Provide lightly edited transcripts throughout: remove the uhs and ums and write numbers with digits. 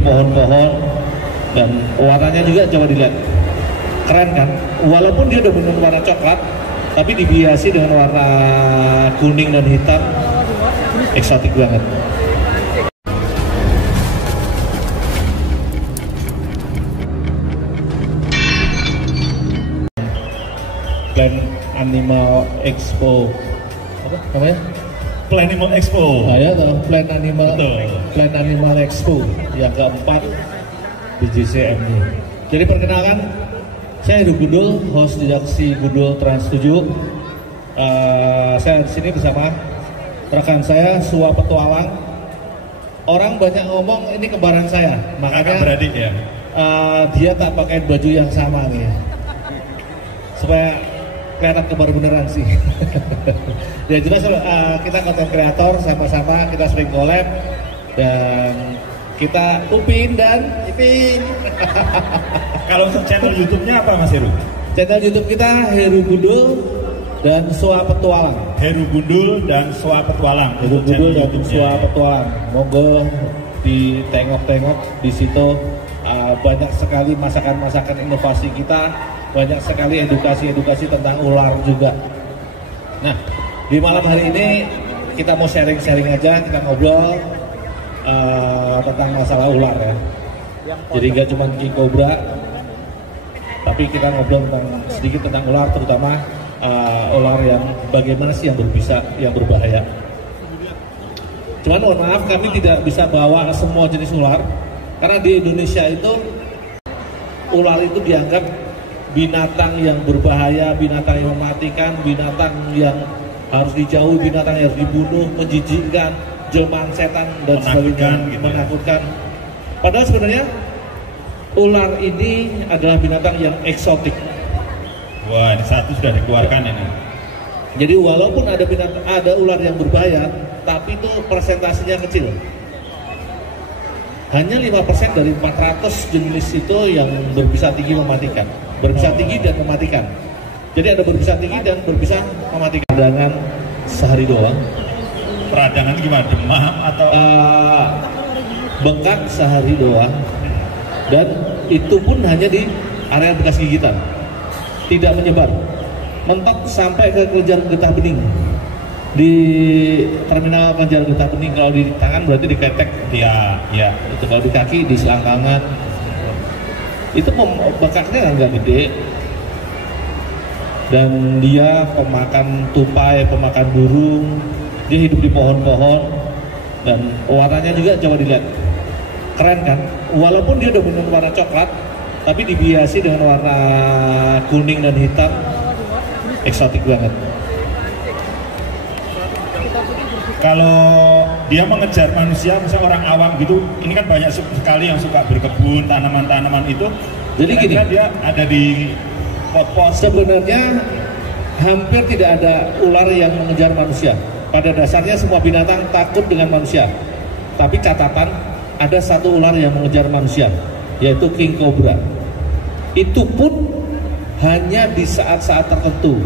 di pohon-pohon, dan warnanya juga coba dilihat, keren kan? Walaupun dia udah benar warna coklat, tapi dihiasi dengan warna kuning dan hitam, eksotik banget. Plan Animal Expo, apa namanya? Planimal Expo. Nah, ya, Plan Animal Expo yang keempat di GCM ini. Jadi perkenalkan, saya Heru Gundul, host redaksi Gundul Trans 7. Saya di sini bersama rekan saya Sua Petualang. Orang banyak ngomong ini kembaran saya, makanya beradik ya. Dia tak pakai baju yang sama nih, supaya kelihatan kembar beneran sih. Ya jelas kita konten kreator, sama-sama kita sering collab, dan kita Upin dan Ipin. Kalau untuk channel YouTube-nya apa Mas Heru? Channel YouTube kita Heru Gundul dan Sua Petualang. Heru Gundul dan Sua Petualang. Heru Gundul dan Sua Petualang. Monggo ditengok-tengok di situ, banyak sekali masakan-masakan inovasi kita, banyak sekali edukasi-edukasi tentang ular juga. Nah, di malam hari ini kita mau sharing-sharing aja, kita ngobrol tentang masalah ular ya. Jadi nggak cuma king cobra, tapi kita ngobrol sedikit tentang ular, terutama ular yang bagaimana sih yang berbisa, yang berbahaya. Cuman mohon maaf, kami tidak bisa bawa semua jenis ular, karena di Indonesia itu ular itu dianggap binatang yang berbahaya, binatang yang mematikan, binatang yang harus dijauhi, binatang yang harus dibunuh, menjijikkan, jelmaan setan dan sebagainya, gitu, menakutkan. Padahal sebenarnya ular ini adalah binatang yang eksotik. Wah, ini satu sudah dikeluarkan ini. Jadi walaupun ada ular yang berbahaya, tapi itu persentasenya kecil. Hanya 5% dari 400 jenis itu yang berbisa tinggi mematikan. Berbisa tinggi dan mematikan. Jadi ada berbisa tinggi dan berbisa mematikan. Peradangan sehari doang. Peradangan gimana? Demam atau? Bengkak sehari doang. Dan itu pun hanya di area bekas gigitan. Tidak menyebar. Mentok sampai ke kelenjar getah bening. Di terminal kelenjar getah bening, kalau di tangan berarti di ketek. Ya. Itu kalau di kaki di selangkangan. Itu bengkaknya nggak gede. Dan dia pemakan tupai, pemakan burung. Dia hidup di pohon-pohon, dan warnanya juga coba dilihat, keren kan? Walaupun dia udah benar warna coklat, tapi dihiasi dengan warna kuning dan hitam, eksotik banget. Kalau dia mengejar manusia, misalnya orang awam gitu, ini kan banyak sekali yang suka berkebun, tanaman-tanaman itu. Jadi gini, dia ada di pot-pot. Sebenarnya hampir tidak ada ular yang mengejar manusia. Pada dasarnya semua binatang takut dengan manusia. Tapi catatan, ada satu ular yang mengejar manusia, yaitu king cobra. Itu pun hanya di saat-saat tertentu,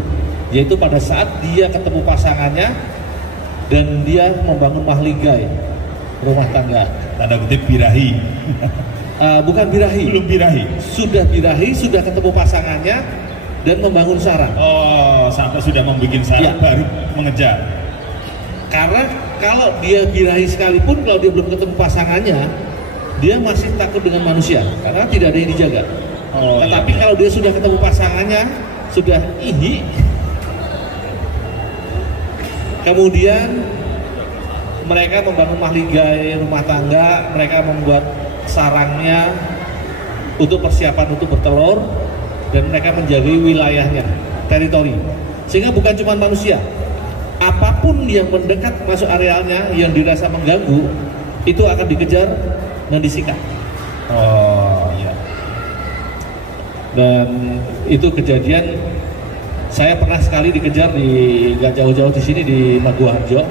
yaitu pada saat dia ketemu pasangannya dan dia membangun mahligai, rumah tangga. Tanda kutip birahi. Bukan birahi. Belum birahi. Sudah birahi, sudah ketemu pasangannya dan membangun sarang. Oh, sampai sudah membuat sarang, ya, baru mengejar. Karena kalau dia birahi sekalipun, kalau dia belum ketemu pasangannya, dia masih takut dengan manusia karena tidak ada yang dijaga. Tetapi iya, kalau dia sudah ketemu pasangannya, sudah kemudian mereka membangun mahligai, rumah tangga, mereka membuat sarangnya untuk persiapan untuk bertelur, dan mereka menjaga wilayahnya, teritori. Sehingga bukan cuma manusia, apapun yang mendekat masuk arealnya yang dirasa mengganggu, itu akan dikejar dan disikat. Oh iya. Dan itu kejadian, saya pernah sekali dikejar di gak jauh-jauh di sini di Maguwarjo.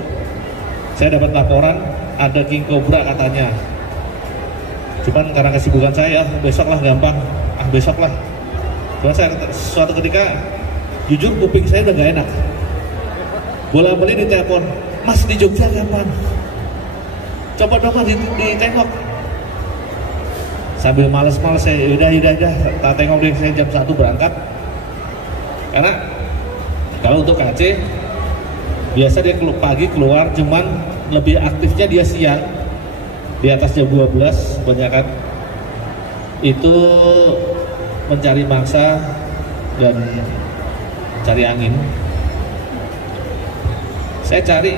Saya dapat laporan ada king cobra katanya. Cuman karena kesibukan saya, besok lah gampang, besok lah. Cuman saya suatu ketika, jujur kuping saya udah gak enak. Bola-balik ditelepon, Mas di Jogja kapan? Coba dong Mas ditengok. sambil males-males saya udah tak tengok deh, saya jam 1 berangkat. Karena kalau untuk KC biasa dia pagi keluar, cuman lebih aktifnya dia siang di atas jam 12 kebanyakan itu mencari mangsa dan cari angin. Saya cari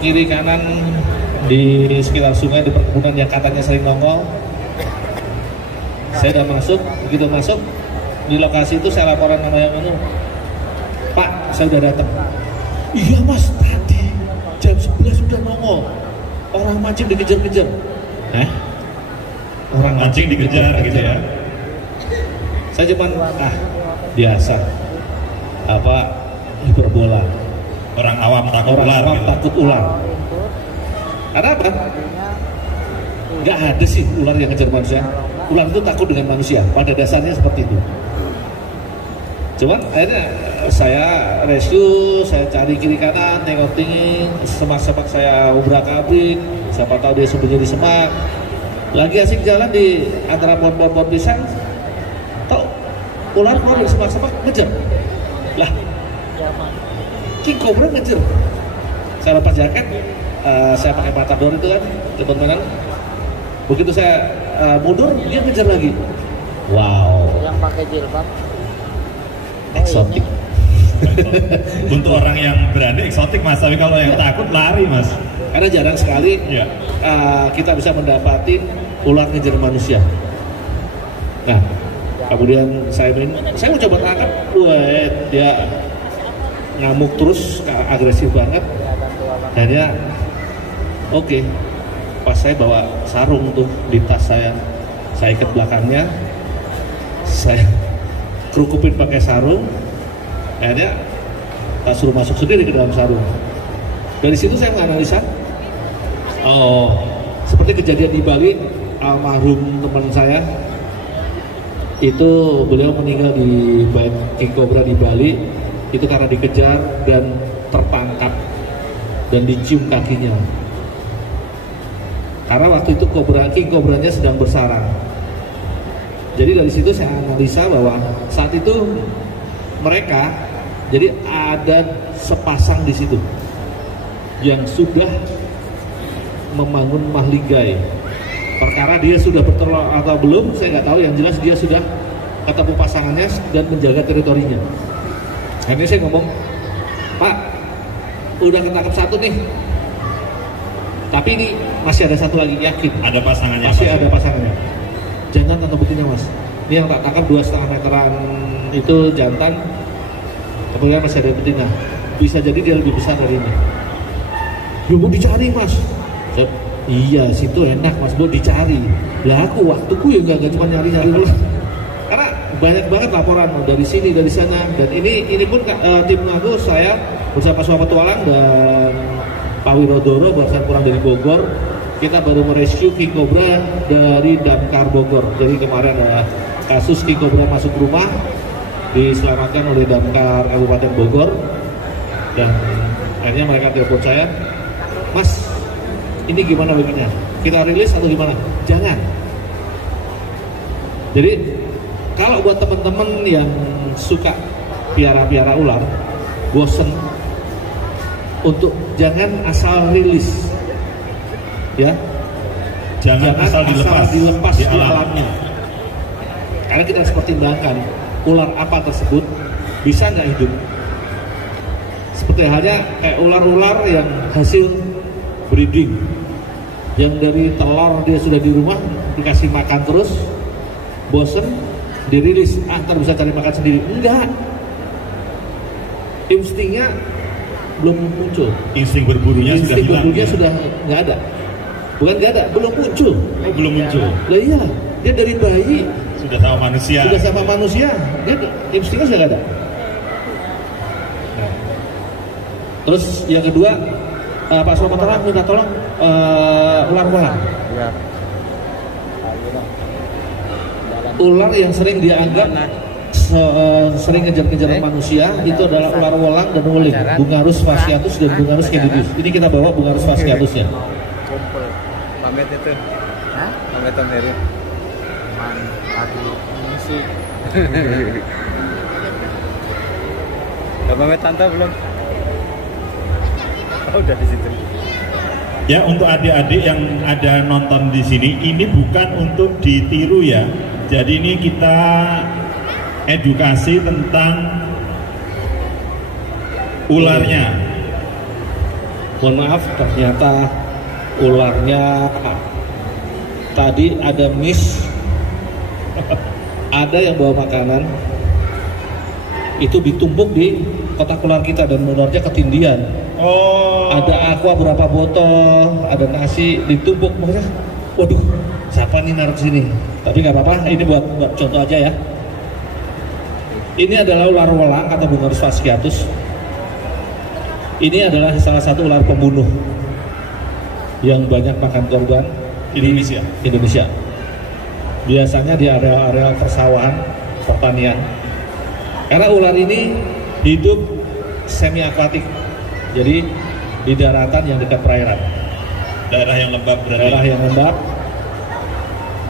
kiri kanan di sekitar sungai, di perkebunan yang katanya sering nongol. Saya udah masuk, begitu masuk di lokasi itu saya laporan sama yang anu, Pak, saya udah datang. Iya mas, tadi jam 11 sudah nongol, orang mancing dikejar-kejar. Orang mancing dikejar gitu ya? Saya cuman biasa hiperbola. Orang awam takut ular. Takut ular. Karena apa? Gak ada sih ular yang ngejar manusia. Ular itu takut dengan manusia. Pada dasarnya seperti itu. Cuman akhirnya saya rescue, saya cari kiri kanan, tengok tinggi, semak-semak saya ubrak-abrik. Siapa tahu dia sembunyi di semak. Lagi asik jalan di antara pohon-pohon pisang, tahu ular keluar dari semak-semak ngejar. Lah, king cobra ngejar. Saya lepas jaket, saya pakai matador itu kan, teman-teman. Begitu saya mundur, dia ngejar lagi. Wow. Yang pakai jilbab. Eksotik. Untuk orang yang berani eksotik mas, tapi kalau yang takut lari mas. Karena jarang sekali kita bisa mendapati ular ngejar manusia. Nah, kemudian saya mau coba tangkap, dia ngamuk terus, agresif banget. Akhirnya, oke. Pas saya bawa sarung tuh di tas saya ikat belakangnya, saya kerukupin pakai sarung. Akhirnya tak suruh masuk sendiri ke dalam sarung. Dari situ saya menganalisa, seperti kejadian di Bali, almarhum teman saya itu beliau meninggal di bait king cobra di Bali itu karena dikejar dan tertangkap dan dicium kakinya. Karena waktu itu king cobranya sedang bersarang. Jadi dari situ saya analisa bahwa saat itu mereka, jadi ada sepasang di situ yang sudah membangun mahligai. Perkara dia sudah bertelur atau belum, saya nggak tahu. Yang jelas dia sudah ketemu pasangannya dan menjaga teritorinya. Akhirnya saya ngomong, Pak, udah ketangkap satu nih. Tapi ini masih ada satu lagi, yakin. Ada pasangannya. Masih ada pasangannya. Jantan atau betina mas? Ini yang tak tangkap 2,5 meteran itu jantan. Kemudian masih ada betina. Bisa jadi dia lebih besar dari ini. Ya mau dicari mas. Iya situ enak mas, mau dicari. Lah aku waktuku ya nggak cuma nyari-nyari dulu. Karena banyak banget laporan dari sini dari sana. Dan ini pun tim aku saya bersama Suara Petualang dan Pak Wirodoro barusan pulang dari Bogor. Kita baru merescue king cobra dari Damkar Bogor. Jadi kemarin ada kasus king cobra masuk rumah, diselamatkan oleh Damkar Kabupaten Bogor. Dan akhirnya mereka telepon saya, Mas, ini gimana begini? Kita rilis atau gimana? Jangan. Jadi kalau buat teman-teman yang suka piara-piara ular, bosen, untuk jangan asal rilis, ya, jangan asal dilepas di alamnya. Karena kita harus pertimbangkan ular apa tersebut bisa nggak hidup. Seperti halnya kayak ular-ular yang hasil breeding, yang dari telur dia sudah di rumah dikasih makan terus, bosen, dirilis, ntar bisa cari makan sendiri. Enggak, instingnya belum muncul. Insting berburunya sudah hilang. Sudah nggak ada. Bukan nggak ada, belum muncul. Belum muncul. Lah iya, dia dari bayi sudah sama manusia. Sudah sama manusia, dia instingnya sudah nggak ada. Nah. Terus yang kedua, Pak Suara Petualang minta tolong ular walang. Ya. Ular yang sering dianggap sering ngejar-ngejar manusia itu adalah ular walang dan uling, Bungarus fasciatus dan Bungarus candidus. Ini kita bawa Bungarus fasciatusnya. Kumpul, pamit itu. Hah? Pamit Om Heri. teman padu musik. Udah pamit tante belum? Oh, udah di situ. Ya, untuk adik-adik yang ada nonton di sini, ini bukan untuk ditiru ya. Jadi ini kita edukasi tentang ularnya. Mohon maaf, ternyata ularnya tadi ada miss. Ada yang bawa makanan itu ditumpuk di kotak ular kita dan ularnya ketindihan. Oh. Ada aqua berapa botol, ada nasi ditumpuk, makanya waduh, siapa nih naruh sini? Tapi nggak apa-apa, ini buat contoh aja ya. Ini adalah ular welang atau Bungarus fasciatus. Ini adalah salah satu ular pembunuh yang banyak makan korban di Indonesia. Biasanya di area-area persawahan, pertanian. Karena ular ini hidup semi akuatik, jadi di daratan yang dekat perairan, Daerah yang lembab berarti. daerah yang lembab,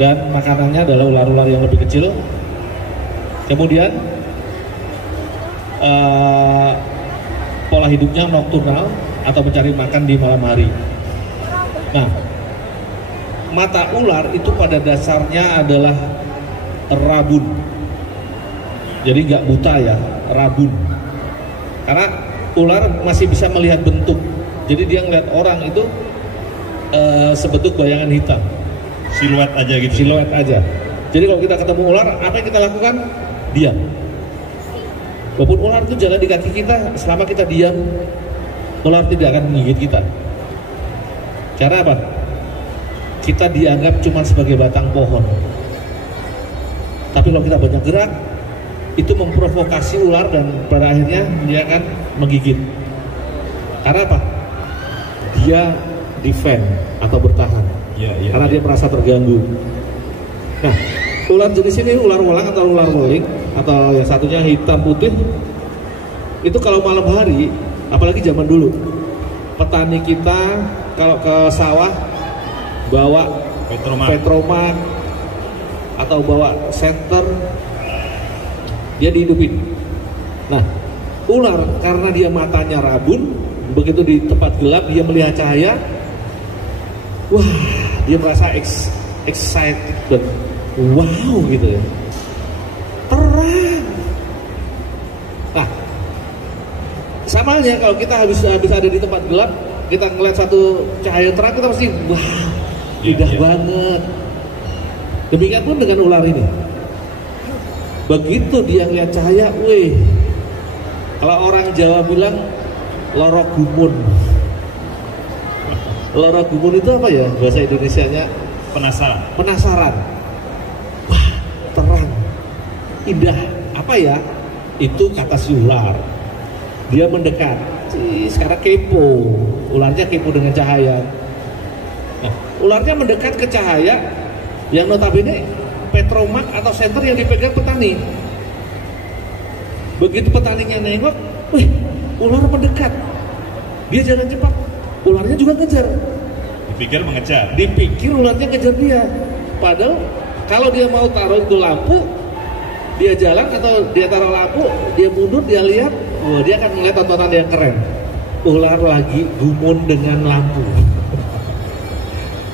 dan makanannya adalah ular-ular yang lebih kecil. Kemudian pola hidupnya nokturnal atau mencari makan di malam hari. Nah, mata ular itu pada dasarnya adalah rabun. Jadi nggak buta ya, rabun. Karena ular masih bisa melihat bentuk. Jadi dia ngeliat orang itu sebentuk bayangan hitam. Siluet aja gitu. Siluet aja. Jadi kalau kita ketemu ular, apa yang kita lakukan? Diam. Walaupun ular itu jalan di kaki kita, selama kita diam, ular tidak akan menggigit kita. Karena apa? Kita dianggap cuma sebagai batang pohon. Tapi kalau kita banyak gerak, itu memprovokasi ular dan pada akhirnya dia akan menggigit. Karena apa? Dia defend atau bertahan. Ya. Karena dia merasa terganggu. Nah, ular jenis ini ular welang atau ular weling atau yang satunya hitam putih. Itu kalau malam hari, apalagi zaman dulu, petani kita kalau ke sawah bawa Petromak atau bawa senter, dia dihidupin. Nah, ular karena dia matanya rabun, begitu di tempat gelap dia melihat cahaya, wah, dia merasa excited dan wow gitu ya, terang. Nah, sama halnya kalau kita habis ada di tempat gelap, kita ngeliat satu cahaya terang, kita pasti wah, indah banget. Demikian pun dengan ular ini. Begitu dia ngeliat cahaya, weh, kalau orang Jawa bilang loro gumun. Loro gumun itu apa ya bahasa Indonesianya? Penasaran. Wah, terang, indah. Apa ya? Itu kata si ular. Dia mendekat. Sekarang kepo. Ularnya kepo dengan cahaya. Nah, ularnya mendekat ke cahaya yang notabene Petromak atau senter yang dipegang petani. Begitu petaninya nengok, wih, ular mendekat. Dia jalan cepat, ularnya juga ngejar. Dipikir ularnya ngejar dia. Padahal kalau dia mau taruh itu lampu, dia jalan atau dia taruh lampu, dia mundur, dia lihat, wah, dia akan melihat tontonan yang keren. Ular lagi gumun dengan lampu.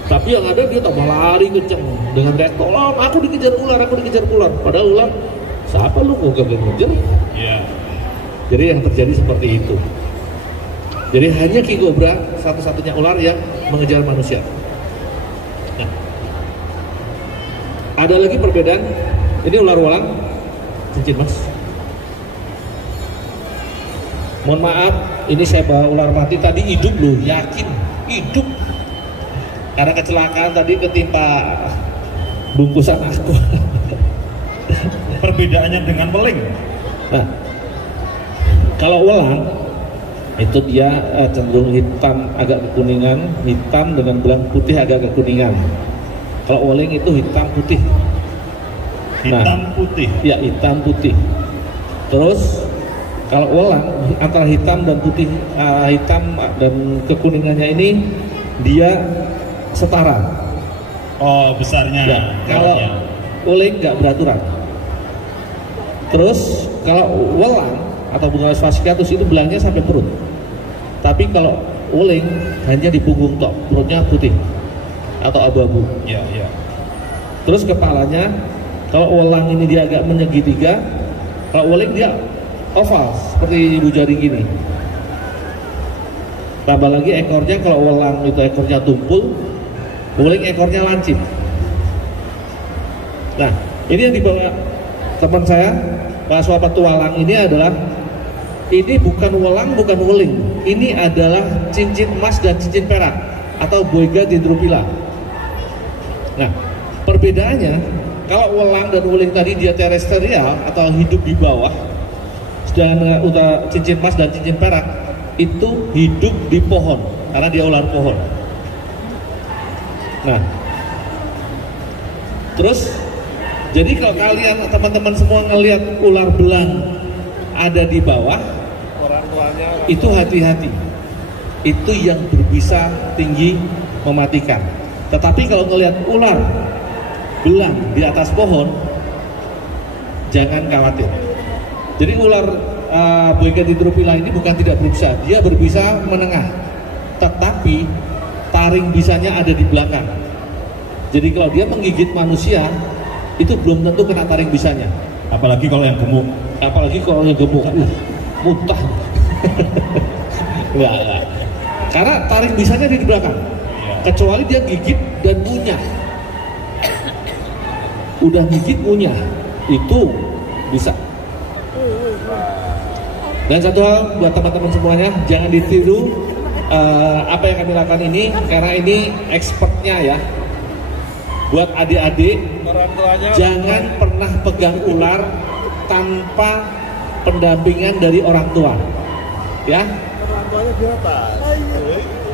Tapi yang ada dia tambah lari kenceng dengan teriak, tolong, aku dikejar ular. Padahal ular, siapa lu kok gak ngejar? Iya. Jadi yang terjadi seperti itu. Jadi hanya King Cobra satu-satunya ular yang mengejar manusia. Nah, ada lagi perbedaan. Ini ular welang, cincin mas. Mohon maaf, ini saya bawa ular mati tadi hidup loh, yakin hidup. Karena kecelakaan tadi ketimpa bungkusan aku. Perbedaannya dengan weling. Nah, kalau welang itu dia cenderung hitam agak kekuningan, hitam dengan belang putih agak kekuningan. Kalau weling itu hitam putih. Hitam putih. Ya, hitam putih. Terus kalau welang antara hitam dan putih, hitam dan kekuningannya ini dia setara. Oh, besarnya. Ya, uling nggak beraturan. Terus kalau welang atau Bunga fascicatus itu belangnya sampai perut. Tapi kalau uling hanya di punggung tok, perutnya putih atau abu-abu. Ya, ya. Terus kepalanya, kalau welang ini dia agak menyegitiga, kalau uling dia oval seperti ibu jari gini. Tambah lagi ekornya, kalau welang itu ekornya tumpul, uling ekornya lancip. Nah, ini yang dibawa teman saya, Pak Swapa Tualang ini adalah, ini bukan welang, bukan uling. Ini adalah cincin emas dan cincin perak atau Boiga dendrophylla. Nah, perbedaannya, kalau welang dan uling tadi dia terestrial atau hidup di bawah, sedangkan cincin emas dan cincin perak itu hidup di pohon karena dia ular pohon. Nah, terus jadi kalau kalian teman-teman semua ngelihat ular belang ada di bawah, Orang tuanya itu hati-hati. Itu yang berbisa tinggi mematikan. Tetapi kalau ngelihat ular belang di atas pohon, jangan khawatir. Jadi ular Boiga dendrophylla ini bukan tidak berbisa, dia berbisa menengah. Tetapi taring bisanya ada di belakang. Jadi kalau dia menggigit manusia, itu belum tentu kena taring bisanya. Apalagi kalau yang gemuk. Apalagi kalau yang gemuk, muntah. Enggak. Karena taring bisanya di belakang. Kecuali dia gigit dan ngunyah. Udah gigit ngunyah, itu bisa. Dan satu hal buat teman-teman semuanya, jangan ditiru apa yang kami lakukan ini, karena ini expertnya ya. Buat adik-adik, orang tuanya jangan pernah pegang ular tanpa pendampingan dari orang tua, ya. orang tuanya di atas.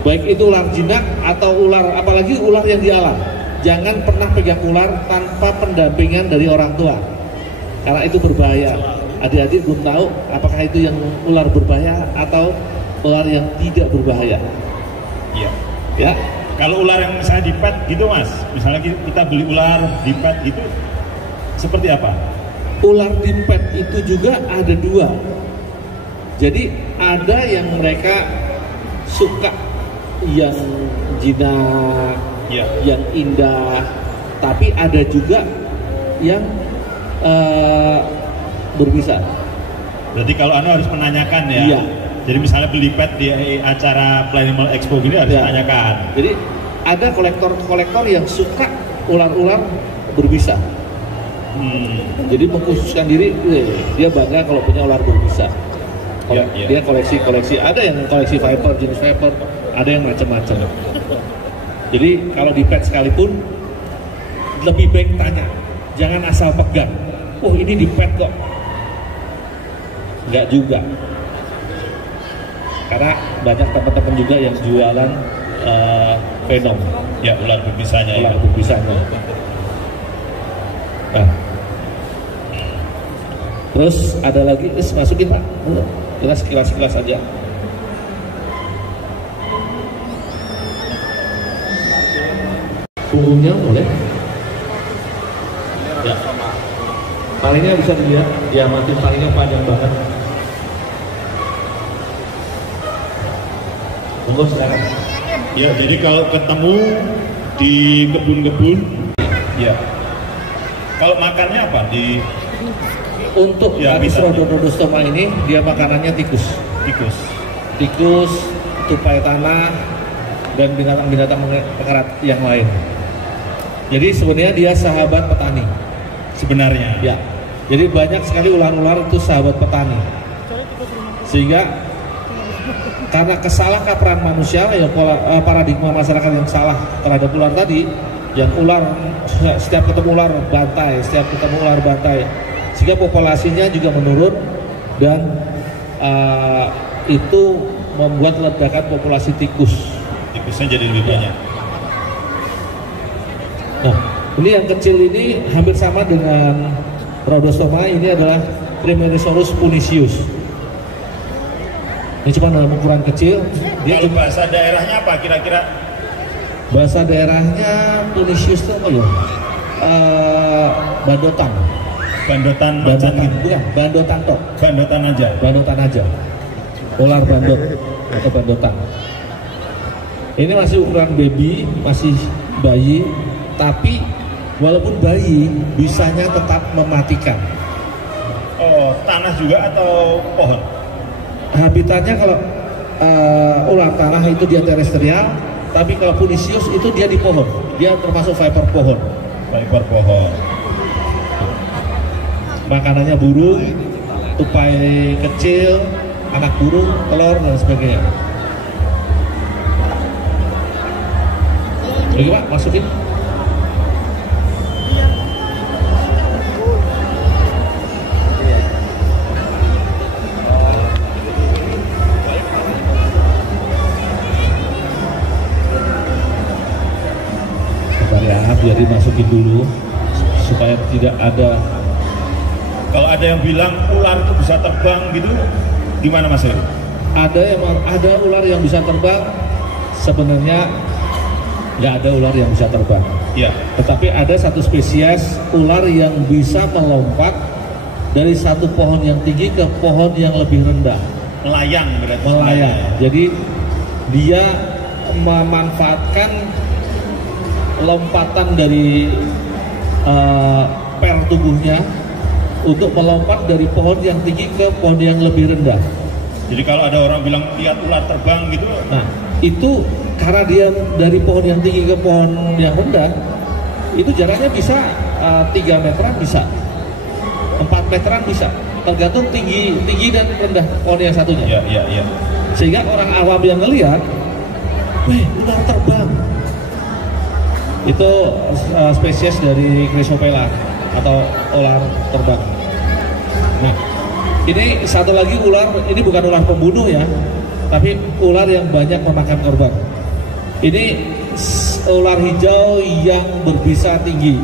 Baik itu ular jinak atau ular, apalagi ular yang di alam. Jangan pernah pegang ular tanpa pendampingan dari orang tua, karena itu berbahaya. Adik-adik belum tahu apakah itu yang ular berbahaya atau ular yang tidak berbahaya. Iya. Ya. Kalau ular yang misalnya di pet gitu mas, misalnya kita beli ular di pet gitu, seperti apa? Ular di pet itu juga ada dua. Jadi ada yang mereka suka yang jinak, Ya. yang indah, tapi ada juga yang berbisa. Berarti kalau Anda harus menanyakan ya. Iya. Jadi misalnya beli pet di acara Play Animal Expo gini harus Ya. tanyakan. Jadi ada kolektor-kolektor yang suka ular-ular berbisa. Jadi mengkhususkan diri, dia bangga kalau punya ular berbisa. Ya, ya. Dia koleksi. Ada yang koleksi viper, jenis viper, ada yang macam-macam. Jadi kalau di pet sekalipun lebih baik tanya, jangan asal pegang. Oh ini di pet kok. Enggak juga. Karena banyak teman-teman juga yang jualan venom, Ya ular berbisanya. ular Ya. berbisanya. Nah. Terus ada lagi, masukin Pak. Kita sekilas-sekilas aja. Punggungnya boleh. Ya. Palingnya bisa dilihat, diamatin palingnya panjang banget. Monggo silakan. Ya, jadi kalau ketemu di kebun-kebun, ya. Kalau makannya apa di Untuk Ya, Apis bisa. rhododendrostoma ini dia makanannya tikus. Tikus, tupai tanah, dan binatang-binatang pengerat yang lain. Jadi sebenarnya dia sahabat petani. Sebenarnya. Ya. Jadi banyak sekali ular-ular itu sahabat petani. Sehingga karena kesalah kaprahan manusia, ya paradigma masyarakat yang salah terhadap ular tadi, yang ular setiap ketemu ular bantai, sehingga populasinya juga menurun dan itu membuat ledakan populasi tikus. Tikusnya jadi lebih banyak. Nah, ini yang kecil ini hampir sama dengan Rhodostoma, ini adalah Trimeresurus punisius. Ini cuma dalam ukuran kecil. Dia Kalau bahasa daerahnya apa kira-kira? bahasa daerahnya punisius itu apa ya? bandotan. Bandotan macan gitu. Bukan, bandotan tok. Bandotan aja. Bandotan aja. Ular bandot atau bandotan. Ini masih ukuran baby, masih bayi, tapi walaupun bayi bisanya tetap mematikan. Oh, tanah juga atau pohon? Habitatnya kalau ular tanah itu dia terestrial, tapi kalau punisius itu dia di pohon. Dia termasuk viper pohon. Viper pohon. Makanannya burung, tupai kecil, anak burung, telur dan sebagainya. Oke Pak, masukin. Bentar ya, biar dimasukin dulu supaya tidak ada. Kalau ada yang bilang ular itu bisa terbang gitu, gimana Mas Heru? Ada ular yang bisa terbang. Sebenarnya nggak ada ular yang bisa terbang. Ya. Tetapi ada satu spesies ular yang bisa melompat dari satu pohon yang tinggi ke pohon yang lebih rendah. Melayang berarti. Melayang. Jadi dia memanfaatkan lompatan dari per tubuhnya untuk melompat dari pohon yang tinggi ke pohon yang lebih rendah. Jadi kalau ada orang bilang lihat ular terbang gitu, Nah, itu karena dia dari pohon yang tinggi ke pohon yang rendah, itu jaraknya bisa 3 meteran bisa, 4 meteran bisa, tergantung tinggi dan rendah pohon yang satunya. Iya. Sehingga orang awam yang ngelihat, weh, ular terbang. Itu spesies dari Chrysopela atau ular terbang. Nah, ini satu lagi ular, ini bukan ular pembunuh ya, tapi ular yang banyak memakan korban. Ini ular hijau yang berbisa tinggi,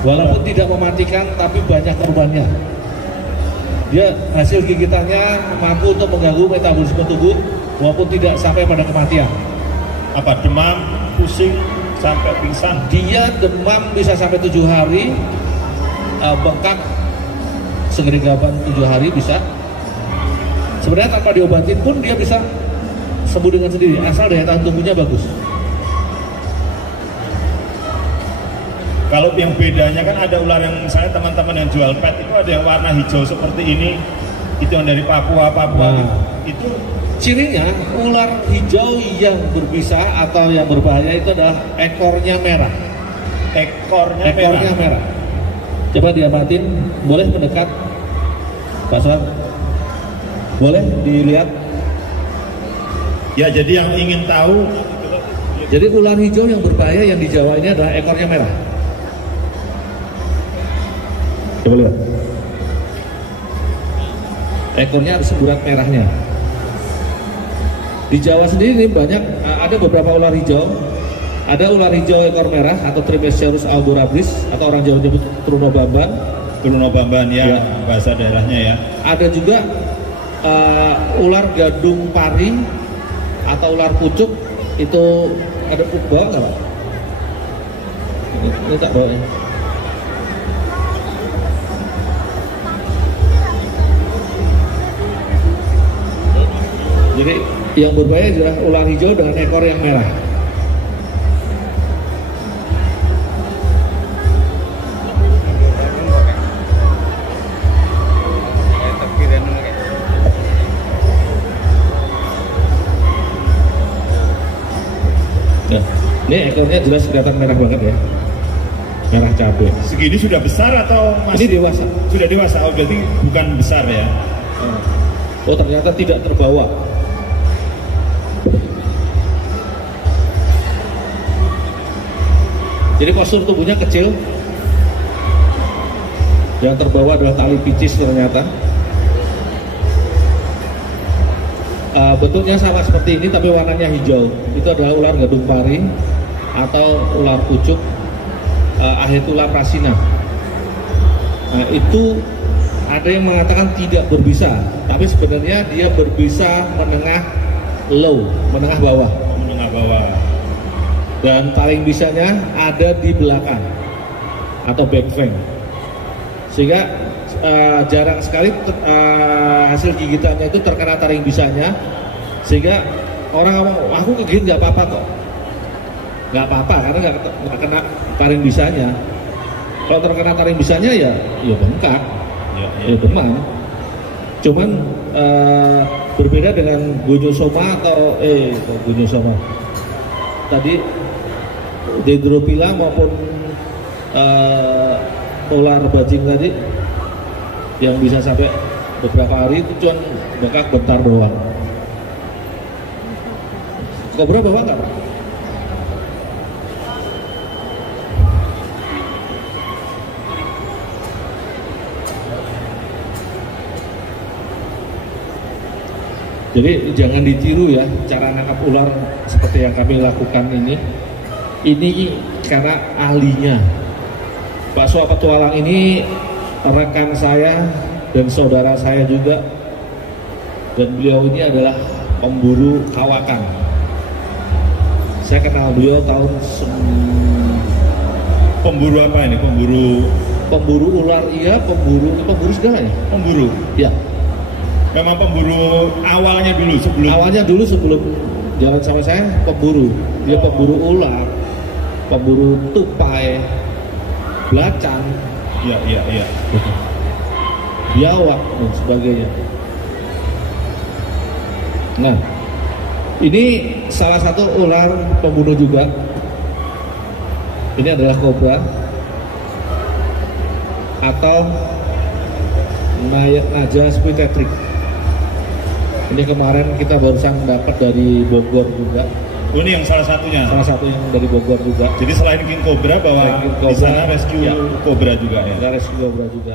walaupun tidak mematikan, tapi banyak korbannya. Dia hasil gigitannya mampu untuk mengganggu metabolisme tubuh, maupun tidak sampai pada kematian. Apa demam, pusing, sampai pingsan? Dia demam bisa sampai 7 hari, bengkak segerigaban 7 hari bisa. Sebenarnya tanpa diobatin pun dia bisa sembuh dengan sendiri, asal daya tahan tubuhnya bagus. Kalau yang bedanya kan ada ular yang misalnya teman-teman yang jual pet itu ada yang warna hijau seperti ini, itu yang dari Papua Nah, itu cirinya ular hijau yang berbisa atau yang berbahaya itu adalah ekornya merah. ekornya merah. Coba diamatin, boleh mendekat, Pak Soal? Boleh dilihat. Ya, jadi yang ingin tahu, Jadi ular hijau yang berbahaya yang di Jawa ini adalah ekornya merah. Coba lihat. Ekornya ada semburat merahnya. Di Jawa sendiri ini banyak, ada beberapa ular hijau. Ada ular hijau ekor merah atau Trimecerus aldorabris atau orang Jawa nyebut Trunobamban ya, bahasa daerahnya ya. Ada juga ular gadung pari atau ular pucuk, itu ada bawa nggak Pak? Ini tak bawa ya. Jadi yang berbahaya adalah ular hijau dengan ekor yang merah. Nah, ini ekornya jelas kelihatan merah banget ya, merah cabai. Segini sudah besar atau masih? Ini dewasa. Sudah dewasa, oh berarti bukan besar ya? Oh, ternyata tidak terbawa. Jadi postur tubuhnya kecil, yang terbawa adalah tali picis ternyata. Bentuknya sama seperti ini tapi warnanya hijau. Itu adalah ular gadung pari atau ular pucuk, Ahetula prasina. Nah, itu ada yang mengatakan tidak berbisa, tapi sebenarnya dia berbisa menengah low, menengah bawah. Menengah bawah. Dan paling bisanya ada di belakang atau back flank. sehingga jarang sekali hasil gigitannya itu terkena taring bisanya, sehingga orang ngomong aku ngegigit nggak apa-apa kok. Nggak apa-apa karena nggak kena taring bisanya. Kalau terkena taring bisanya ya bengkak, ya demam. Cuman berbeda dengan gonyosoma atau gonyosoma tadi, dendropila maupun ular bajing tadi yang bisa sampai beberapa hari itu cuma bengkak bentar doang. Kobra bawa nggak Pak? Jadi jangan ditiru ya cara nangkap ular seperti yang kami lakukan ini. Ini karena ahlinya. Pak Suha Petualang ini rekan saya dan saudara saya juga. Dan beliau ini adalah pemburu kawakan. Saya kenal beliau tahun Pemburu apa ini? Pemburu ular iya, pemburu segala ya? Pemburu? Ya. Memang pemburu awalnya dulu sebelum jalan sama saya pemburu. Dia pemburu ular, pemburu tupai, belacan, iya. biawak dan sebagainya. Nah, ini salah satu ular pembunuh juga. Ini adalah kobra atau Naja spithetrik. Ini kemarin kita barusan dapat dari Bogor juga. Oh, ini yang salah satunya? Salah satu yang dari Bogor juga. Jadi selain King Cobra bahwa di sana rescue Cobra juga ya? Rescue Cobra juga.